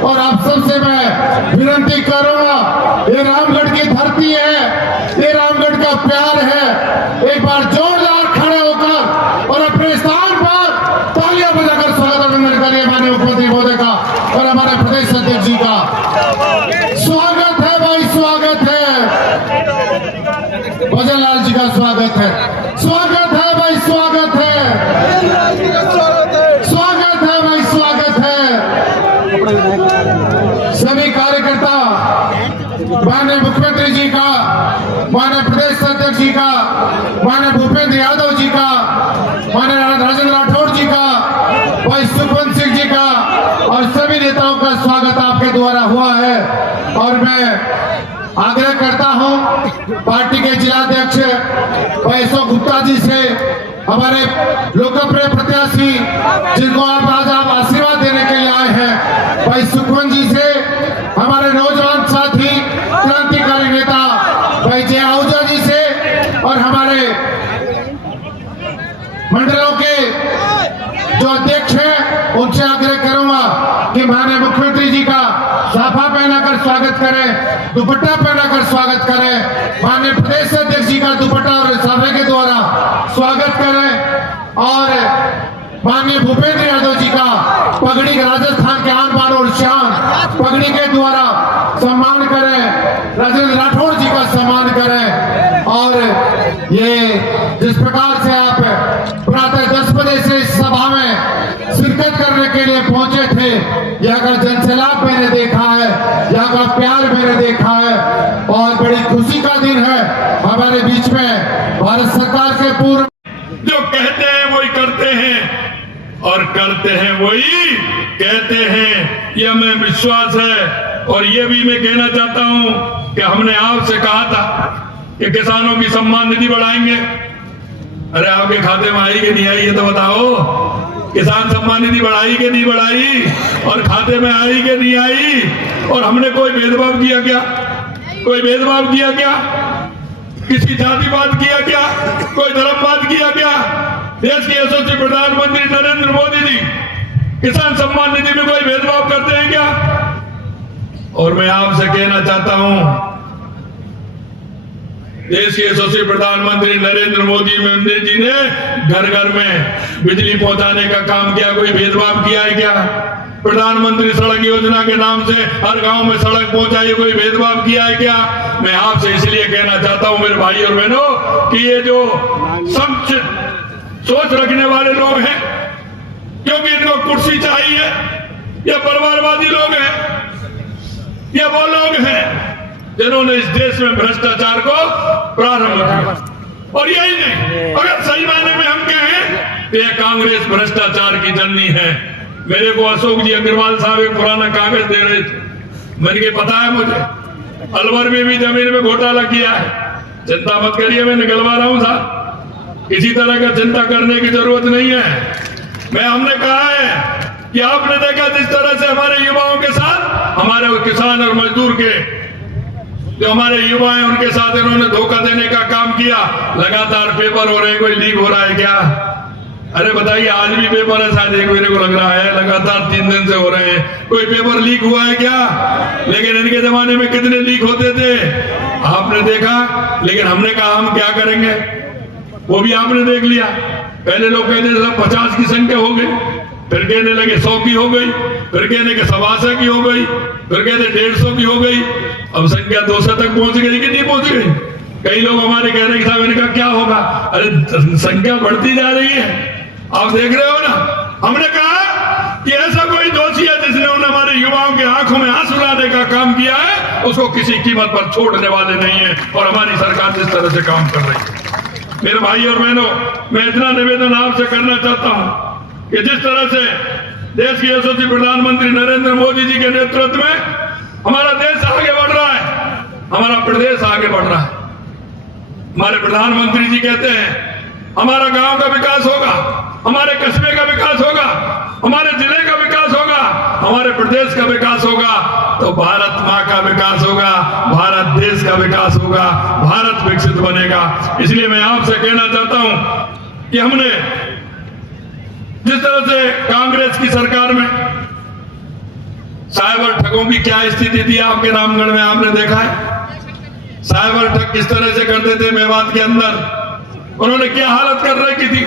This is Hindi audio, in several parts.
और आप सबसे मैं विनती करूंगा, ये रामगढ़ की धरती है, ये रामगढ़ का प्यार है। एक बार जोरदार खड़े होकर और अपने स्थान पर तालियां बजाकर स्वागत अभिनंदन करिए माननीय मुख्यमंत्री महोदय का और हमारे प्रदेश अध्यक्ष जी का। स्वागत है भाई, स्वागत है। भजन लाल जी का स्वागत है, स्वागत है भाई, स्वागत है, स्वागत है भाई, स्वागत है। सभी कार्यकर्ता माननीय मुख्यमंत्री जी का, माननीय प्रदेश अध्यक्ष जी का, माननीय भूपेंद्र यादव जी का, माननीय राजेंद्र राठौड़ जी का, भाई सुखवंत सिंह जी का और सभी नेताओं का स्वागत आपके द्वारा हुआ है। और मैं आग्रह करता हूं पार्टी के जिलाध्यक्ष भाई अशोक गुप्ता जी से, हमारे लोकप्रिय प्रत्याशी जिनको आज आप आशीर्वाद देने के लिए आए हैं, भाई सुखवंत जी से, हमारे नौजवान साथी क्रांतिकारी नेता भाई जय आहूजा जी से और हमारे मंडलों के जो अध्यक्ष हैं उनसे आग्रह करूंगा कि माननीय मुख्यमंत्री जी का साफा पहनाकर स्वागत करें, दुपट्टा पहनाकर स्वागत करें, माननीय प्रदेश अध्यक्ष जी का दुपट्टा और साफे के द्वारा स्वागत करें और माननीय भूपेंद्र यादव जी का पगड़ी राजस्थान के आन बान और शान पगड़ी के द्वारा सम्मान करें, राजेंद्र राठौड़ जी का सम्मान करें। और ये जिस प्रकार से आप प्रातः 10 बजे से इस सभा में शिरकत करने के लिए पहुंचे थे, यहाँ का जनसैलाब मैंने देखा है, यहाँ का प्यार मैंने देखा है और बड़ी खुशी का दिन है। हमारे बीच में भारत सरकार के पूर्व जो कहते हैं वही करते हैं और करते हैं वही कहते हैं, यह मैं विश्वास है। और ये भी मैं कहना चाहता हूं कि हमने आपसे कहा था कि किसानों की सम्मान निधि बढ़ाएंगे। अरे आपके खाते में आई कि नहीं आई ये तो बताओ। किसान सम्मान निधि बढ़ाई कि नहीं बढ़ाई और खाते में आई कि नहीं आई? और हमने कोई भेदभाव किया क्या? कोई भेदभाव किया क्या? किसी जातिवाद किया क्या? कोई धर्मवाद किया क्या? देश के यशस्वी प्रधानमंत्री नरेंद्र मोदी जी किसान सम्मान निधि में कोई भेदभाव करते हैं क्या? और मैं आपसे कहना चाहता हूं, देश के यशस्वी प्रधानमंत्री नरेंद्र मोदी जी ने घर घर में बिजली पहुंचाने का काम किया, कोई भेदभाव किया है क्या? प्रधानमंत्री सड़क योजना के नाम से हर गांव में सड़क पहुंचाई, कोई भेदभाव किया है क्या? मैं आपसे इसलिए कहना चाहता हूं मेरे भाई और बहनों कि ये जो संकुचित सोच रखने वाले लोग हैं, क्योंकि इनको कुर्सी चाहिए, ये परिवारवादी लोग हैं, ये वो लोग हैं जिन्होंने इस देश में भ्रष्टाचार को प्रारंभ किया। और यही नहीं, अगर सही मायने में हम कहें तो यह कांग्रेस भ्रष्टाचार की जननी है। मेरे को अशोक जी अग्रवाल साहब एक पुराना कागज दे रहे थे, मैंने कहा पता है मुझे, अलवर में भी जमीन में घोटाला किया है। चिंता मत करिए, मैं निकलवा रहा हूं साहब, किसी तरह का चिंता करने की जरूरत नहीं है। हमने कहा है कि आपने देखा जिस तरह से हमारे युवाओं के साथ, हमारे किसान और मजदूर के जो हमारे युवा हैं उनके साथ इन्होंने धोखा देने का काम किया। लगातार पेपर हो रहे हैं, कोई लीक हो रहा है क्या? अरे बताइए, आज भी पेपर है शायद, एक मेरे को लग रहा है लगातार 3 दिन से हो रहे हैं, कोई पेपर लीक हुआ है क्या? लेकिन इनके जमाने में कितने लीक होते थे आपने देखा। लेकिन हमने कहा हम क्या करेंगे, वो भी आपने देख लिया। पहले लोग कहते थे 50 की संख्या हो गई, फिर कहने लगे 100 की हो गई, फिर कहने के 125 की हो गई, फिर कहते 150 की हो गई, अब संख्या 200 तक पहुंच गई कि नहीं पहुंच गई? कई लोग हमारे कह रहे साहब इनका क्या होगा? अरे संख्या बढ़ती जा रही है, आप देख रहे हो ना। हमने कहा कि ऐसा कोई दोषी है जिसने हमारे युवाओं के आंखों में आंसू लाने का काम किया है, उसको किसी कीमत पर छोड़ने वाले नहीं है। और हमारी सरकार जिस तरह से काम कर रही है, मेरे भाई और बहनों, मैं इतना निवेदन आपसे करना चाहता हूं कि जिस तरह से देश के यशस्वी प्रधानमंत्री नरेंद्र मोदी जी के नेतृत्व में हमारा देश आगे बढ़ रहा है, हमारा प्रदेश आगे बढ़ रहा है। हमारे प्रधानमंत्री जी कहते हैं हमारा गांव का विकास होगा, हमारे कस्बे का विकास होगा, हमारे जिले का विकास होगा, हमारे प्रदेश का विकास होगा, तो भारत माँ का विकास होगा, भारत देश का विकास होगा, भारत विकसित बनेगा। इसलिए मैं आपसे कहना चाहता हूं कि हमने जिस तरह से कांग्रेस की सरकार में साइबर ठगों की क्या स्थिति थी आपके रामगढ़ में, आपने देखा है? साइबर ठग किस तरह से करते थे मेवात के अंदर, उन्होंने क्या हालत कर रखी थी।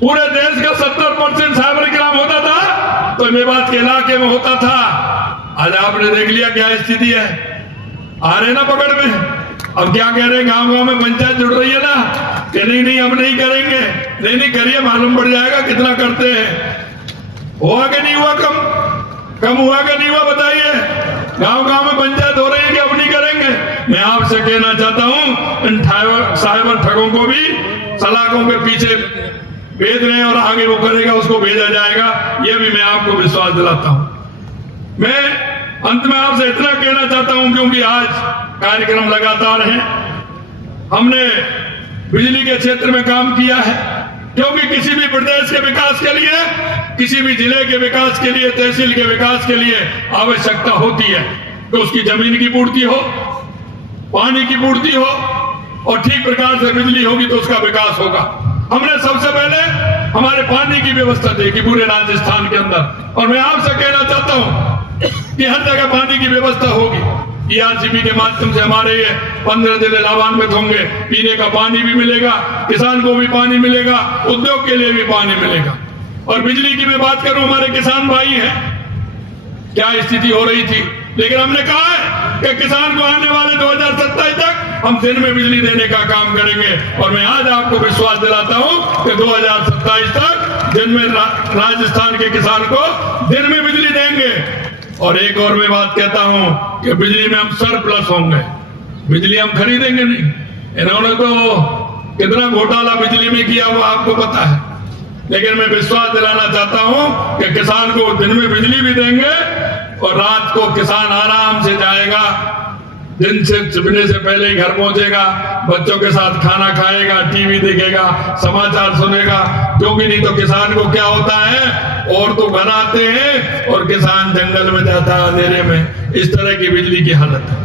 पूरे देश का 70% साइबर क्राइम होता था तो मेवात के इलाके में होता था। आज आपने देख लिया क्या स्थिति है, आ रहे ना पकड़ में। अब क्या कह रहे हैं, गांव गांव में पंचायत जुड़ रही है ना कि नहीं नहीं हम नहीं करेंगे, नहीं नहीं करिए, मालूम पड़ जाएगा कितना करते हैं। हुआ कि नहीं हुआ, कम हुआ कि नहीं हुआ, बताइए। गांव गांव में पंचायत हो रही है कि अब नहीं करेंगे। मैं आपसे कहना चाहता हूं, इन साइबर ठगों को भी सलाखों के पीछे भेज रहे हैं और आगे वो करेगा उसको भेजा जाएगा, ये भी मैं आपको विश्वास दिलाता हूं। मैं अंत में आपसे इतना कहना चाहता हूं, क्योंकि आज कार्यक्रम लगातार हैं, हमने बिजली के क्षेत्र में काम किया है, क्योंकि किसी भी प्रदेश के विकास के लिए, किसी भी जिले के विकास के लिए, तहसील के विकास के लिए आवश्यकता होती है कि उसकी जमीन की पूर्ति हो, पानी की पूर्ति हो और ठीक प्रकार से बिजली होगी तो उसका विकास होगा। हमने सबसे पहले हमारे पानी की व्यवस्था देखी पूरे राजस्थान के अंदर, और मैं आपसे कहना चाहता हूं कि हर जगह पानी की व्यवस्था होगी। ERCP के माध्यम से हमारे ये 15 जिले लाभान्वित होंगे, पीने का पानी भी मिलेगा, किसान को भी पानी मिलेगा, उद्योग के लिए भी पानी मिलेगा। और बिजली की मैं बात करूं, हमारे किसान भाई हैं, क्या स्थिति हो रही थी, लेकिन हमने कहा है कि किसान को आने वाले 2027 तक हम दिन में बिजली देने का काम करेंगे। और मैं आज आपको विश्वास दिलाता हूं कि 2027 तक दिन में राजस्थान के किसान को दिन में बिजली देंगे। और एक और मैं बात कहता हूं कि बिजली में हम सरप्लस होंगे, बिजली हम खरीदेंगे नहीं। इन्होंने तो कितना घोटाला बिजली में किया वो आपको पता है, लेकिन मैं विश्वास दिलाना चाहता हूं कि किसान को दिन में बिजली भी देंगे और रात को किसान आराम से जाएगा, दिन से छिपने से पहले ही घर पहुंचेगा, बच्चों के साथ खाना खाएगा, टीवी देखेगा, समाचार सुनेगा। क्योंकि नहीं तो किसान को क्या होता है, और तो घर आते हैं और किसान जंगल में जाता है अंधेरे में। इस तरह की बिजली की हालत है।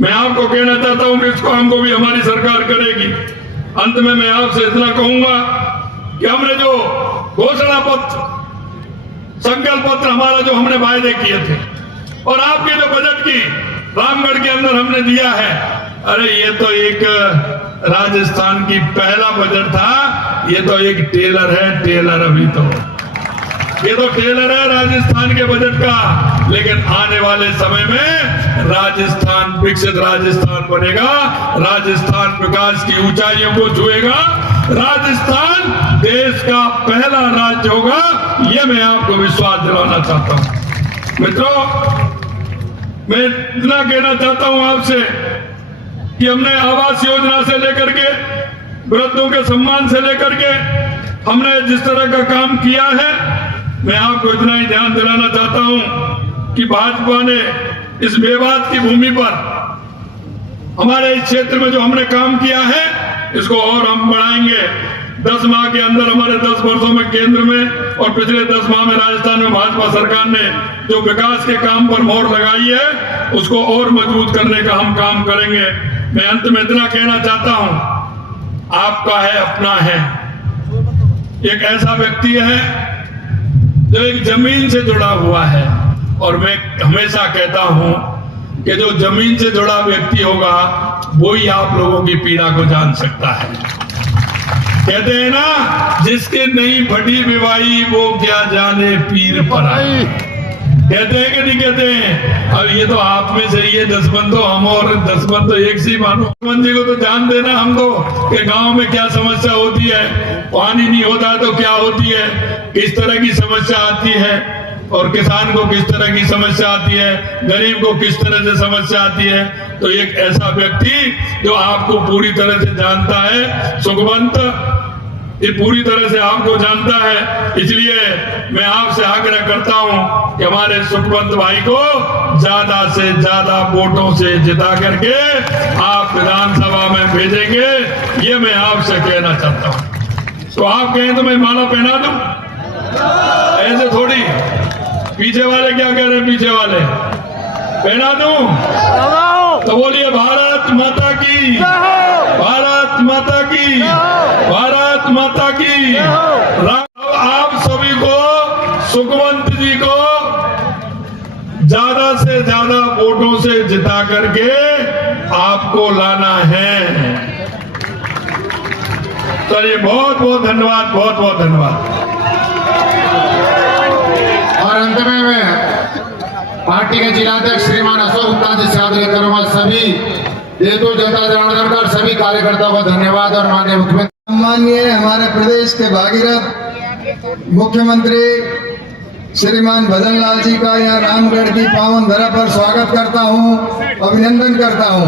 मैं आपको कहना चाहता हूं कि इसको हमको भी हमारी सरकार करेगी। अंत में मैं आपसे इतना कहूंगा कि हमने जो घोषणा पत्र, संकल्प पत्र हमारा जो हमने वायदे किए थे, और आपके जो बजट की रामगढ़ के अंदर हमने दिया है, अरे ये तो एक राजस्थान की पहला बजट था, ये तो एक टेलर है, टेलर अभी तो ये तो टेलर है राजस्थान के बजट का। लेकिन आने वाले समय में राजस्थान विकसित राजस्थान बनेगा, राजस्थान विकास की ऊंचाइयों को छुएगा, राजस्थान देश का पहला राज्य होगा, ये मैं आपको विश्वास दिलाना चाहता हूं। मित्रों, मैं इतना कहना चाहता हूं आपसे कि हमने आवास योजना से लेकर के वृद्धों के सम्मान से लेकर के हमने जिस तरह का काम किया है, मैं आपको इतना ही ध्यान दिलाना चाहता हूं कि भाजपा ने इस मेवात की भूमि पर हमारे इस क्षेत्र में जो हमने काम किया है, इसको और हम बढ़ाएंगे। 10 माह के अंदर हमारे 10 वर्षों में केंद्र में और पिछले 10 माह में राजस्थान में भाजपा सरकार ने जो विकास के काम पर मोहर लगाई है, उसको और मजबूत करने का हम काम करेंगे। मैं अंत में इतना कहना चाहता हूं, आपका है अपना है, एक ऐसा व्यक्ति है जो एक जमीन से जुड़ा हुआ है। और मैं हमेशा कहता हूं कि जो जमीन से जुड़ा व्यक्ति होगा वो ही आप लोगों की पीड़ा को जान सकता है। कहते हैं ना, जिसके नहीं फटी विवाही वो क्या जाने पीर पराई। कहते हैं कि नहीं कहते हैं? अब ये तो आप में से ये 10 बंदो हम और 10 बंदो एक सी मानो। मंत्री को तो जान देना हमको कि गांव में क्या समस्या होती है, पानी नहीं होता तो क्या होती है, किस तरह की समस्या आती है, और किसान को किस तरह की समस्या आती है, गरीब को किस तरह से समस्या आती है। तो एक ऐसा व्यक्ति जो आपको पूरी तरह से जानता है, सुखवंत, ये पूरी तरह से आपको जानता है। इसलिए मैं आपसे आग्रह करता हूं कि हमारे सुखवंत भाई को ज्यादा से ज्यादा वोटों से जिता करके आप विधानसभा में भेजेंगे, ये मैं आपसे कहना चाहता हूं। तो आप कहें तो मैं माला पहना दूं? ऐसे थोड़ी। पीछे वाले क्या कह रहे हैं? पीछे वाले पहना दूं? तो बोलिए भारत माता की, भारत माता की, भारत माता की। आप सभी को, सुखवंत जी को ज्यादा से ज्यादा वोटों से जिता करके आपको लाना है। चलिए, बहुत बहुत धन्यवाद, बहुत बहुत धन्यवाद। और अंत में मैं पार्टी के जिलाध्यक्ष श्रीमान अशोक गुप्ता जी से आग्रह करूंगा, सभी हेतु जनता जनार्दन कर सभी कार्यकर्ताओं को धन्यवाद। और माननीय मुख्यमंत्री, माननीय हमारे प्रदेश के भागीरथ मुख्यमंत्री श्रीमान भजन लाल जी का यहाँ रामगढ़ की पावन धरा पर स्वागत करता हूँ, अभिनंदन करता हूँ।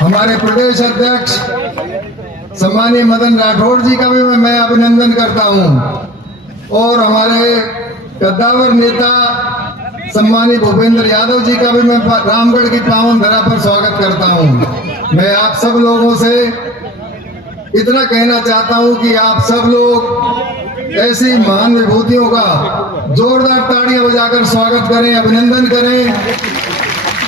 हमारे प्रदेश अध्यक्ष सम्मानीय मदन राठौड़ जी का भी मैं अभिनंदन करता हूँ। और हमारे कद्दावर नेता सम्मानीय भूपेंद्र यादव जी का भी मैं रामगढ़ की पावन धरा पर स्वागत करता हूँ। मैं आप सब लोगों से इतना कहना चाहता हूँ कि आप सब लोग ऐसी महान विभूतियों का जोरदार ताड़ियां बजाकर स्वागत करें, अभिनंदन करें,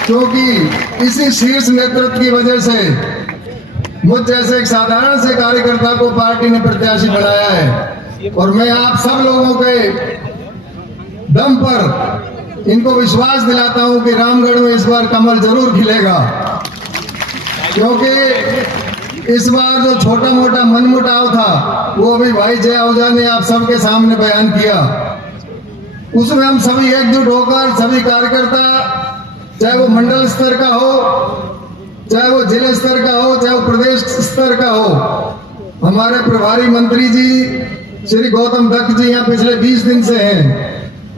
क्योंकि इसी शीर्ष नेतृत्व की वजह से मुझ जैसे एक साधारण से कार्यकर्ता को पार्टी ने प्रत्याशी बनाया है। और मैं आप सब लोगों के दम पर इनको विश्वास दिलाता हूं कि रामगढ़ में इस बार कमल जरूर खिलेगा, क्योंकि इस बार जो छोटा मोटा मनमुटाव था वो भी भाई जय ओझा ने आप सबके सामने बयान किया। उसमें हम सभी एकजुट होकर सभी कार्यकर्ता, चाहे वो मंडल स्तर का हो, चाहे वो जिला स्तर का हो, चाहे वो प्रदेश स्तर का हो, हमारे प्रभारी मंत्री जी श्री गौतम दत्त जी यहाँ पिछले 20 दिन से हैं।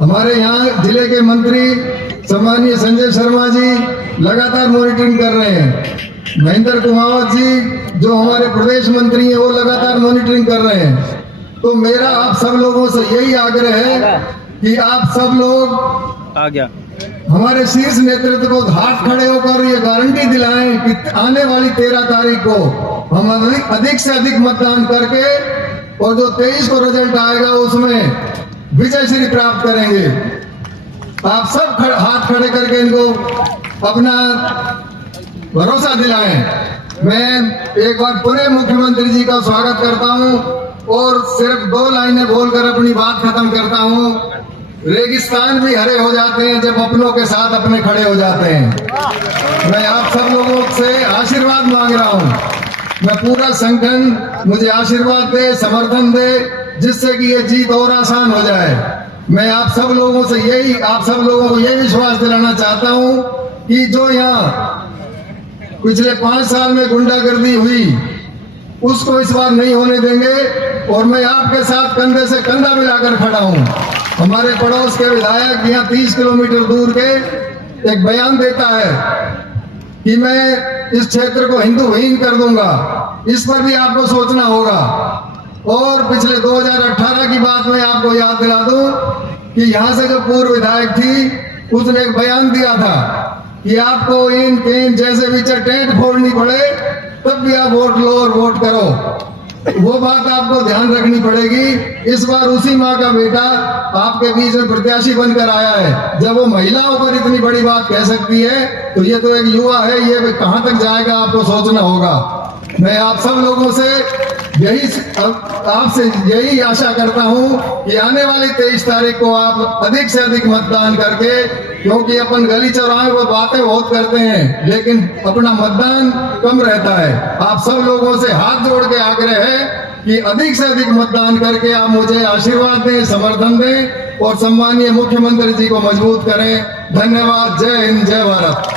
हमारे यहाँ जिले के मंत्री सम्मानीय संजय शर्मा जी लगातार मॉनिटरिंग कर रहे हैं। महेंद्र कुमावत जी जो हमारे प्रदेश मंत्री हैं वो लगातार मॉनिटरिंग कर रहे हैं। तो मेरा आप सब लोगों से यही आग्रह है कि आप सब लोग आ गया हमारे शीर्ष नेतृत्व को हाथ खड़े होकर ये गारंटी दिलाएं कि आने वाली 13 तारीख को हम अधिक से अधिक मतदान करके और जो 23 को रिजल्ट आएगा उसमें विजय श्री प्राप्त करेंगे। आप सब हाथ खड़े करके इनको अपना भरोसा दिलाएं। मैं एक बार पूरे मुख्यमंत्री जी का स्वागत करता हूं और सिर्फ 2 लाइनें बोलकर अपनी बात खत्म करता हूं। रेगिस्तान भी हरे हो जाते हैं जब अपनों के साथ अपने खड़े हो जाते हैं। मैं आप सब लोगों से आशीर्वाद मांग रहा हूं। मैं पूरा संगठन मुझे आशीर्वाद दे, समर्थन दे, जिससे कि ये जीत और आसान हो जाए। मैं आप सब लोगों को यही विश्वास दिलाना चाहता हूं कि जो यहाँ पिछले 5 साल में गुंडागर्दी हुई उसको इस बार नहीं होने देंगे। और मैं आपके साथ कंधे से कंधा मिलाकर खड़ा हूं। हमारे पड़ोस के विधायक यहाँ 30 किलोमीटर दूर के एक बयान देता है कि मैं इस क्षेत्र को हिंदूहीन कर दूंगा। इस पर भी आपको सोचना होगा। और पिछले 2018 की बात मैं आपको याद दिला दूं कि यहाँ से जो पूर्व विधायक थी उसने एक बयान दिया था कि आपको इन केन जैसे बीच टेंट फोड़नी पड़े तब भी आप वोट लो और वोट करो। वो बात आपको ध्यान रखनी पड़ेगी। इस बार उसी माँ का बेटा आपके बीच में प्रत्याशी बनकर आया है। जब वो महिलाओं पर इतनी बड़ी बात कह सकती है तो ये तो एक युवा है, ये कहां तक जाएगा आपको सोचना होगा। मैं आप सब लोगों से आपसे यही आशा करता हूं कि आने वाली 23 तारीख को आप अधिक से अधिक मतदान करके, क्योंकि अपन गली चौराहे पर बातें बहुत करते हैं लेकिन अपना मतदान कम रहता है। आप सब लोगों से हाथ जोड़ के आग्रह है कि अधिक से अधिक मतदान करके आप मुझे आशीर्वाद दें, समर्थन दें और सम्मानीय मुख्यमंत्री जी को मजबूत करें। धन्यवाद। जय हिंद, जय भारत।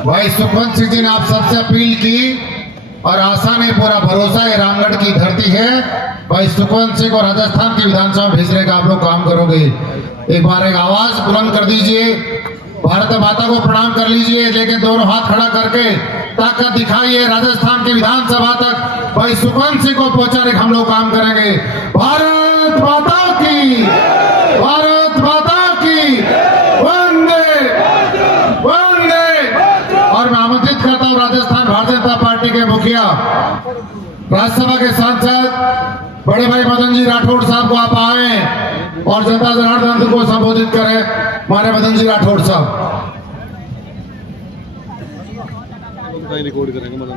भाई सुखवंत सिंह जी ने आप सबसे अपील की और आशा नहीं पूरा भरोसा है रामगढ़ की धरती है। भाई सुखवंत सिंह को राजस्थान की विधानसभा भेजने का आप लोग काम करोगे। एक बार एक आवाज बुलंद कर दीजिए, भारत माता को प्रणाम कर लीजिए, लेकिन दोनों हाथ खड़ा करके ताकत दिखाइए राजस्थान की विधानसभा तक भाई सुखवंत सिंह को पहुंचाने का हम लोग काम करेंगे। भारत माता की, भारत माता की, वंदे वंदे। और मैं आमंत्रित करता हूं राजस्थान भारतीय जनता पार्टी के मुखिया, राज्यसभा के सांसद बड़े भाई मदन जी राठौड़ साहब को आप आए और जनता जनार्दन को संबोधित करें। हमारे मदन जी राठौड़ साहब रिकॉर्ड करेंगे मदन।